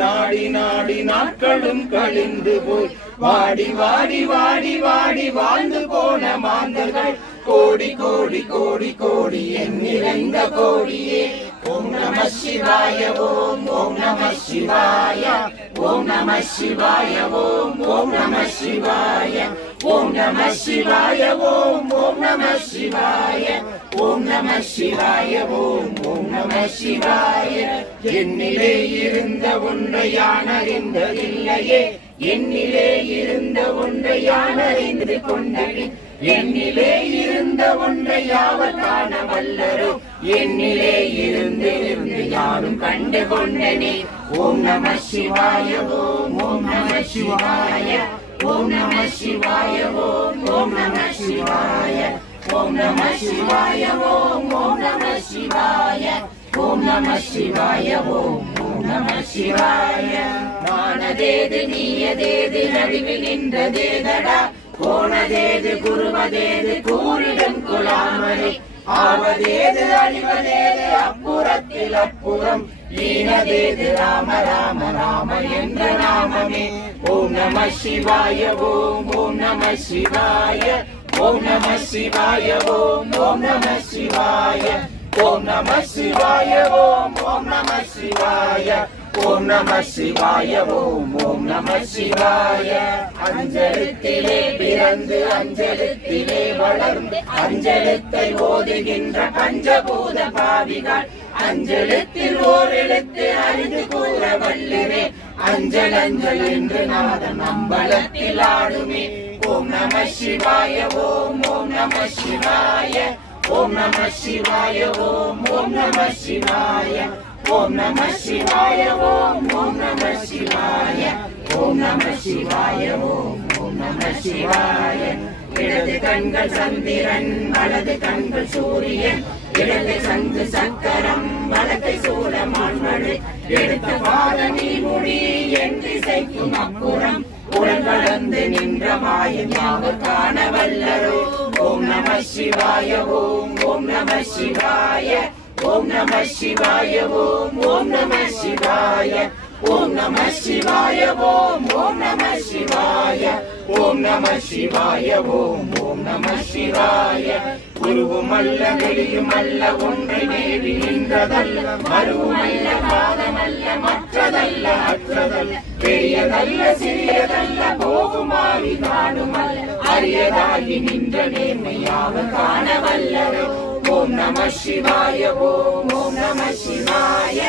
நாடி நாடி நாட்களும் கழிந்து போய் வாடி வாடி வாடி வாடி வாழ்ந்து போன மாந்தர்கள் கோடி கோடி கோடி கோடி எண்ணிறைந்த கோடியே. ஓம் நம சிவாய ஓம் ஓம் நம சிவாய ஓம் நம சிவாய ஓம் ஓம் நம சிவாய ஓம் நம சிவாய ஓம் ஓம் நம சிவாய ஓம் நம சிவாய ஓம் ஓம் நம சிவாய. என்னிலே இருந்த ஒன்றை யான் அறிந்ததில்லையே, என்னிலே இருந்த ஒன்றை யான் அறிந்து கொண்டேன், என்னிலே இருந்த ஒன்றை யாவர் காண வல்லரோ, என்னிலே இருந்து யாரும் கண்டு கொண்டனே. ஓம் நம சிவாய ஓம் ஓம் நம சிவாய ஓம் நம சிவாய ஓம் ஓம் நம சிவாய ஓம் நம சிவாய ஓம் ஓம் நம சிவாய ஓம் நம சிவாய ஓம் ஓம் நம சிவாய. நானதேது நீயதேது நடுவில் நின்றதேதடா, போனதேது குருவதேது கூறிடம் கொள்ளாமலே, ஆவதேது அழிவதேது அப்புறத்தில் அப்புறம், ஈனதேது ராம ராம ராம என்ற நாமமே. ஓம் நம சிவாய ஓம் ஓம் நம சிவாய ஓம் நம சிவாய ஓம் ஓம் நம சிவாய ஓம் நம சிவாய ஓம் ஓம் நம சிவாய ஓம் நம சிவாய ஓம் ஓம் நம சிவாய. அஞ்செழுத்திலே பிறந்து அஞ்செழுத்திலே வளர்ந்து அஞ்செழுத்தை ஓதுகின்ற பஞ்சபூத பாவிகள், அஞ்செழுத்தில் ஓர் எழுத்து அறிந்து கூற வல்லிரே, அஞ்சல் அஞ்சல் என்று நாதம் அம்பலத்தில் ஆடுமே. ஓம் நம சிவாய ஓம் ஓம் நம சிவாய ஓம் நம சிவாய ஓம் ஓம் நம சிவாய ஓம் நம சிவாய ஓம் ஓம் நம சிவாய ஓம் நம சிவாய ஓம் ஓம் நம சிவாய. இடது கண்கள் சந்திரன் வலது கண்கள் சூரியன், இடது சங்கு சக்கரம் வலத்தை சூழமான்மழை, எடுத்த பாதனி முடி என் திசைக்கும் அப்புறம், உடல் கலந்து நின்ற மாயன் யாவர் காண வல்லரோ. ஓம் நம சிவாய ஓம் ஓம் நம சிவாய ஓம் நம சிவாய ஓம் ஓம் நம சிவாய ஓம் நம சிவாய ஓம் ஓம் நம சிவாய ஓம் நம சிவாய ஓம் ஓம் நம சிவாய. உருவுமல்ல வெளியுமல்ல ஒன்றை மேவி நின்றதல்ல, மருவுமல்ல பாதமல்ல மற்றதல்ல அற்றதல்ல, பெரியதல்ல சிறியதல்ல போகுமாறி நாடுமல்ல, அரியதாகி நின்ற நேர்மையாக காண வல்லரோ. ஓம் நம சிவாய ஓம் ஓம் நம சிவாய